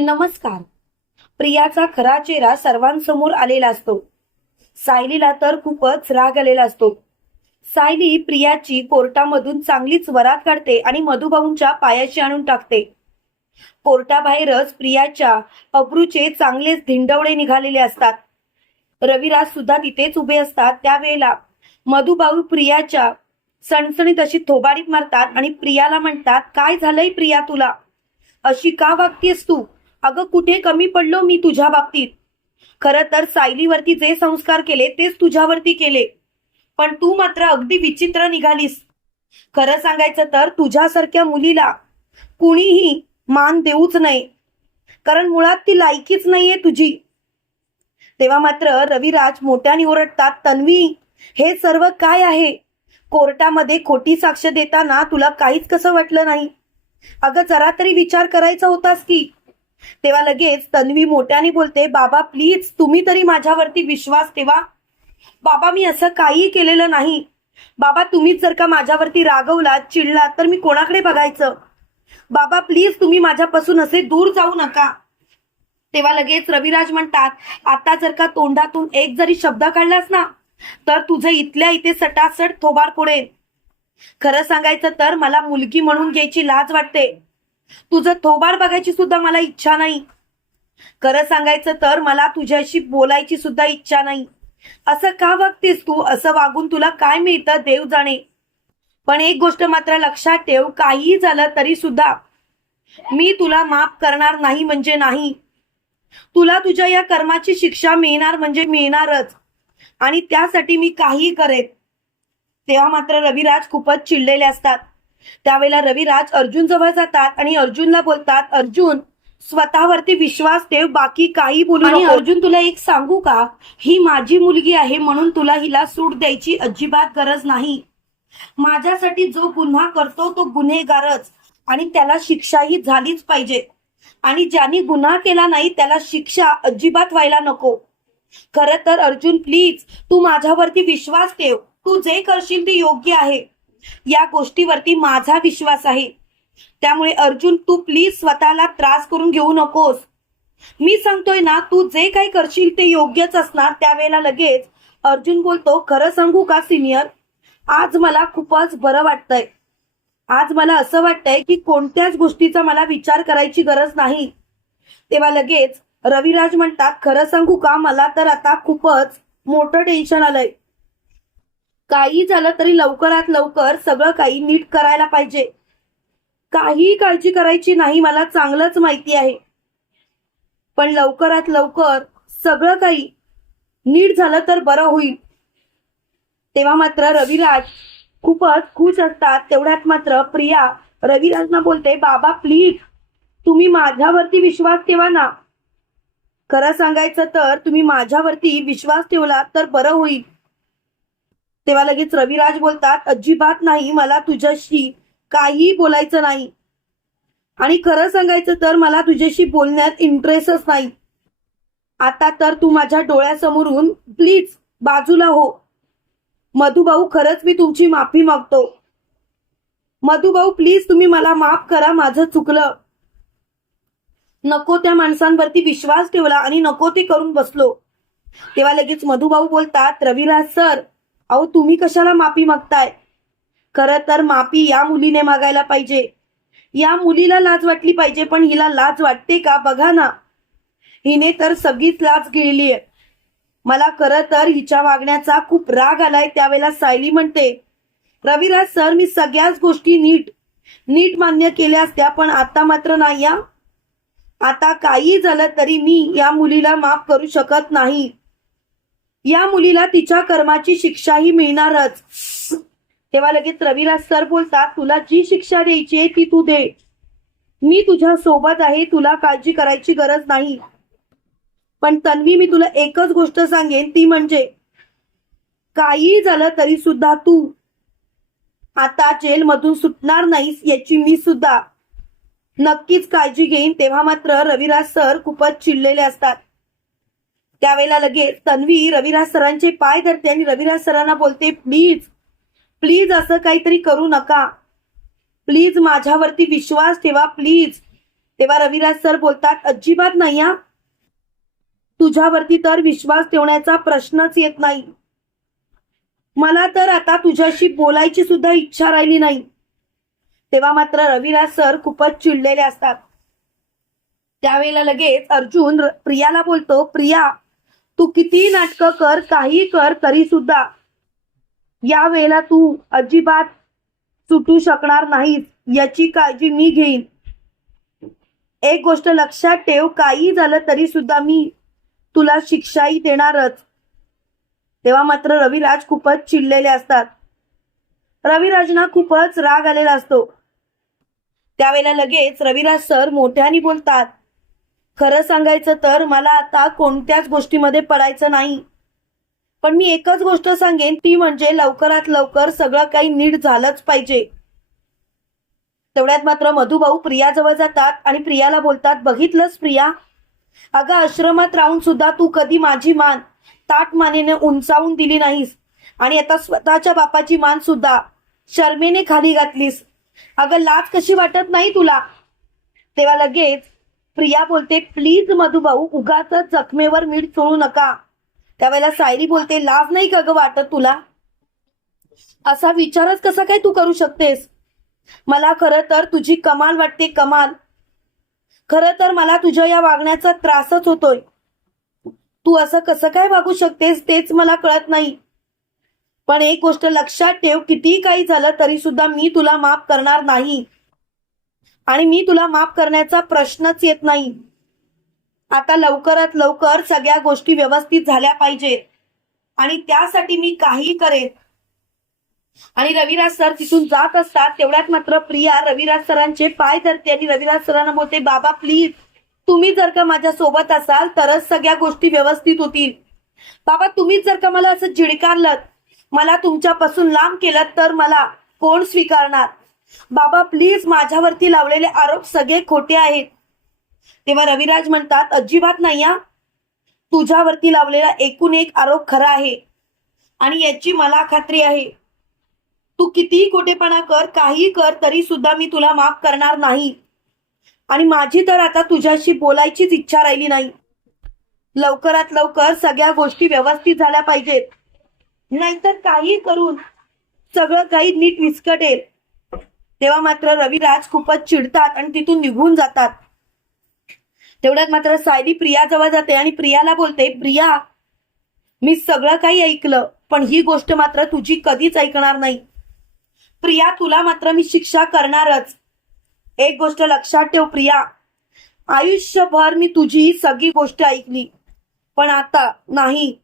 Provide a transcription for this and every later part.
नमस्कार. प्रियाचा खरा चेहरा सर्वांसमोर आलेला असतो. सायलीला तर खूपच राग आलेला असतो. सायली प्रियाची कोर्टामधून चांगलीच वरात काढते आणि मधुभाऊंच्या पायाशी आणून टाकते. कोर्टाबाहेरच प्रियाच्या अब्रूचे चांगलेच धिंडवळे निघालेले असतात. रविराज सुद्धा तिथेच उभे असतात त्यावेळेला मधुभाऊ प्रियाच्या सणसणीत अशी थोबाडीत मारतात आणि प्रियाला म्हणतात काय झालंय प्रिया तुला? अशी का वागतेस तू? अगं कुठे कमी पडलो मी तुझ्या बाबतीत? खरं तर सायलीवरती जे संस्कार केले तेच तुझ्यावरती केले. पण तू मात्र अगदी विचित्र निघालीस. खरं सांगायचं तर तुझ्यासारख्या मुलीला कुणीही मान देऊच नाही. कारण मुळात ती लायकीच नाहीये तुझी. तेव्हा मात्र रविराज मोठ्याने ओरडतात तन्वी हे सर्व काय आहे? कोर्टामध्ये खोटी साक्ष देताना तुला काहीच कसं वाटलं नाही? अगं जरा तरी विचार करायचा होतास की तेव्हा लगेच तन्वी मोठ्याने बोलते बाबा प्लीज तुम्ही तरी माझ्यावरती विश्वास ठेवा. बाबा मी असं काही केलेलं नाही. बाबा तुम्हीच जर का माझ्यावरती रागवलात चिडलात तर मी कोणाकडे बघायचं? बाबा प्लीज तुम्ही माझ्यापासून असे दूर जाऊ नका. तेव्हा लगेच रविराज म्हणतात आता जर का तोंडातून एक जरी शब्द काढलास ना तर तुझं इथल्या इथे सटासट थोबार पुढे खरं सांगायचं तर मला मुलगी म्हणून घ्यायची लाज वाटते. तुझं थोबाड बघायची सुद्धा मला इच्छा नाही. खरं सांगायचं तर मला तुझ्याशी बोलायची सुद्धा इच्छा नाही. असं का वागतेस तू? असं वागून तुला काय मिळतं देव जाणे. पण एक गोष्ट मात्र लक्षात ठेव काहीही झालं तरी सुद्धा मी तुला माफ करणार नाही म्हणजे नाही. तुला तुझ्या या कर्माची शिक्षा मिळणार म्हणजे मिळणारच. आणि त्यासाठी मी काही करेन. तेव्हा मात्र रविराज खूपच चिडलेले असतात. त्यावेळेला रविराज अर्जुन जवळ जातात आणि अर्जुनला बोलतात अर्जुन स्वतःवरती विश्वास ठेव बाकी काही बोलू आणि अर्जुन तुला एक सांगू का? ही माझी मुलगी आहे म्हणून तुला हिला सूट द्यायची अजिबात गरज नाही. माझ्यासाठी जो गुन्हा करतो तो गुन्हेगारच आणि त्याला शिक्षाही झालीच पाहिजे. आणि ज्यांनी गुन्हा केला नाही त्याला शिक्षा अजिबात व्हायला नको. खर तर अर्जुन प्लीज तू माझ्यावरती विश्वास ठेव. तू जे करशील ते योग्य आहे. या गोष्टीवरती माझा विश्वास आहे. त्यामुळे अर्जुन तू प्लीज स्वतःला त्रास करून घेऊ नकोस. मी सांगतोय ना तू जे काही करशील ते योग्यच असणार. त्यावेळेला लगेच अर्जुन बोलतो खरं सांगू का सिनियर आज मला खूपच बरं वाटतंय. आज मला असं वाटतंय की कोणत्याच गोष्टीचा मला विचार करायची गरज नाही. तेव्हा लगेच रविराज म्हणतात खरं सांगू का मला तर आता खूपच मोठं टेन्शन आलंय. काही झालं तरी लवकरात लवकर सगळं काही नीट करायला पाहिजे. काही काळजी करायची नाही मला चांगलंच माहिती आहे. पण लवकरात लवकर सगळं काही नीट झालं तर बरं होईल. तेव्हा मात्र रविराज खूपच खुश असतात. तेवढ्यात मात्र प्रिया रविराजना बोलते बाबा प्लीज तुम्ही माझ्यावरती विश्वास ठेवा ना. खरं सांगायचं तर तुम्ही माझ्यावरती विश्वास ठेवला तर बरं होईल. तेव्हा लगेच रविराज बोलतात अजिबात नाही मला तुझ्याशी काही बोलायचं नाही. आणि खरं सांगायचं तर मला तुझ्याशी बोलण्यात इंटरेस्टच नाही. आता तर तू माझ्या डोळ्यासमोरून प्लीज बाजूला हो. मधुभाऊ खरंच मी तुमची माफी मागतो. मधुभाऊ प्लीज तुम्ही मला माफ करा माझं चुकलं. नको त्या माणसांवरती विश्वास ठेवला आणि नको ते करून बसलो. तेव्हा लगेच मधुभाऊ बोलतात रविराज सर अहो तुम्ही कशाला माफी मागताय? खरं तर माफी या मुलीने मागायला पाहिजे. या मुलीला लाज वाटली पाहिजे पण हिला लाज वाटते का? बघा ना. हिने तर सगळीच लाज गिळली आहे मला खरं तर हिच्या वागण्याचा खूप राग आलाय त्यावेळेला सायली म्हणते रविराज सर मी सगळ्याच गोष्टी नीट नीट मान्य केल्या असत्या पण आता मात्र नाही या आता काही झालं तरी मी या मुलीला माफ करू शकत नाही. या मुलीला तिच्या कर्माची शिक्षाही मिळणारच. तेव्हा लगेच रवीला सर बोलतात तुला जी शिक्षा द्यायची आहे ती तू दे. मी तुझ्या सोबत आहे तुला काळजी करायची गरज नाही. पण तन्वी मी तुला एकच गोष्ट सांगेन ती म्हणजे काही झालं तरी सुद्धा तू आता जेलमधून सुटणार नाहीस याची मी सुद्धा नक्कीच काळजी घेईन. तेव्हा मात्र रविराज सर खूपच चिडलेले असतात. त्यावेळेला लगेच तन्वी रविराज सरांचे पाय धरते आणि रविराज सरांना बोलते प्लीज प्लीज असं काहीतरी करू नका. प्लीज माझ्यावरती विश्वास ठेवा प्लीज. तेव्हा रविराज सर बोलतात अजिबात नाही हा. तुझ्यावरती तर विश्वास ठेवण्याचा प्रश्नच येत नाही. मला तर आता तुझ्याशी बोलायची सुद्धा इच्छा राहिली नाही. तेव्हा मात्र रविराज सर खूपच चिडलेले असतात. त्यावेळेला लगेच अर्जुन प्रियाला बोलतो प्रिया तू किती नाटकं कर काही कर तरी सुद्धा या वेळेला तू अजिबात सुटू शकणार नाहीस याची काळजी मी घेईन. एक गोष्ट लक्षात ठेव काही झालं तरी सुद्धा मी तुला शिक्षाही देणारच. तेव्हा मात्र रविराज खूपच चिडलेले असतात. रविराजना खूपच राग आलेला असतो. त्यावेळेला लगेच रविराज सर मोठ्याने बोलतात खरं सांगायचं तर मला आता कोणत्याच गोष्टीमध्ये पडायचं नाही. पण मी एकच गोष्ट सांगेन ती म्हणजे लवकरात लवकर सगळं काही नीट झालंच पाहिजे. तेवढ्यात मात्र मधुभाऊ प्रियाजवळ जातात आणि प्रियाला बोलतात बघितलंस प्रिया? अगं आश्रमात राहून सुद्धा तू कधी माझी मान ताट मानेने उंचावून दिली नाहीस. आणि आता स्वतःच्या बापाची मान सुद्धा शर्मेने खाली घातलीस. अगं लाज कशी वाटत नाही तुला? तेव्हा लगेच प्रिया बोलते प्लीज मधुभाऊ उगाच जखमेवर मीठ चोळू नका. त्यावेळेला सायरी बोलते लाज नाही का ग वाटत तुला? असा विचारच कसा काय तू करू शकतेस? मला खरं तर तुझी कमाल वाटते कमाल. खरं तर मला तुझ्या या वागण्याचा त्रासच होतोय. तू असं कसं काय वागू शकतेस तेच मला कळत नाही. पण एक गोष्ट लक्षात ठेव किती काही झालं तरी सुद्धा मी तुला माफ करणार नाही. आणि मी तुला माफ करण्याचा प्रश्नच येत नाही. आता लवकरात लवकर सगळ्या गोष्टी व्यवस्थित झाल्या पाहिजेत. आणि त्यासाठी मी काही करेन. आणि रविराज सर तिथून जात असतात तेवढ्यात मात्र प्रिया रविराज सरांचे पाय धरते आणि रविराज सरांना बोलते बाबा प्लीज तुम्ही जर का माझ्या सोबत असाल तरच सगळ्या गोष्टी व्यवस्थित होतील. बाबा तुम्हीच जर का मला असं झिडकारलं मला तुमच्यापासून लांब केलं तर मला कोण स्वीकारणार? बाबा प्लीज माझ्यावरती लावलेले आरोप सगळे खोटे आहेत. तेव्हा रविराज म्हणतात अजिबात नाही तुझ्यावरती लावलेला एकूण एक आरोप खरा आहे. आणि याची मला खात्री आहे. तू कितीही खोटेपणा कर काही कर तरी सुद्धा मी तुला माफ करणार नाही. आणि माझी तर आता तुझ्याशी बोलायचीच इच्छा राहिली नाही. लवकरात लवकर सगळ्या गोष्टी व्यवस्थित झाल्या पाहिजेत. नाहीतर काही करून सगळं काही नीट विस्कटेल. तेव्हा मात्र रविराज खूपच चिडतात आणि तिथून निघून जातात. तेवढ्यात मात्र सायली प्रिया जवळ जाते आणि प्रियाला बोलते प्रिया मी सगळं काही ऐकलं पण ही गोष्ट मात्र तुझी कधीच ऐकणार नाही. प्रिया तुला मात्र मी शिक्षा करणारच. एक गोष्ट लक्षात ठेव प्रिया आयुष्यभर मी तुझी ही सगळी गोष्ट ऐकली पण आता नाही.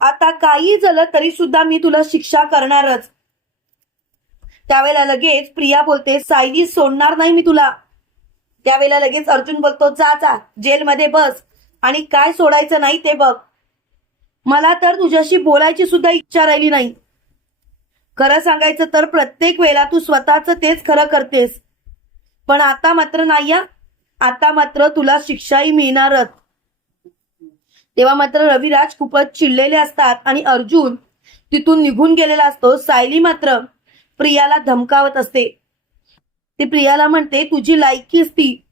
आता काही झालं तरी सुद्धा मी तुला शिक्षा करणारच. त्यावेळेला लगेच प्रिया बोलते सायली सोडणार नाही मी तुला. त्यावेळेला लगेच अर्जुन बोलतो जा जा जेलमध्ये बस. आणि काय सोडायचं नाही ते बघ. मला तर तुझ्याशी बोलायची सुद्धा इच्छा राहिली नाही. खरं सांगायचं तर प्रत्येक वेळेला तू स्वतःच तेच खरं करतेस. पण आता मात्र नाही आता मात्र तुला शिक्षाही मिळणारच. तेव्हा मात्र रविराज खूपच चिडलेले असतात आणि अर्जुन तिथून निघून गेलेला असतो. सायली मात्र प्रियाला धमकावत असते. ती प्रियाला म्हणते तुझी लायकीच ती.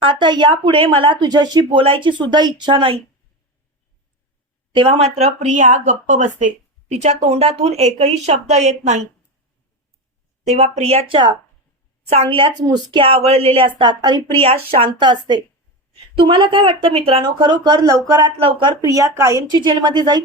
आता यापुढे मला तुझ्याशी बोलायची सुद्धा इच्छा नाही. तेव्हा मात्र प्रिया गप्प बसते. तिच्या तोंडातून एकही शब्द येत नाही. तेव्हा प्रियाच्या चांगल्याच मुसक्या आवळलेल्या असतात आणि प्रिया शांत असते. तुम्हाला काय वाटतं मित्रांनो? खरोखर लवकरात लवकर प्रिया कायमची जेलमध्ये जाईल?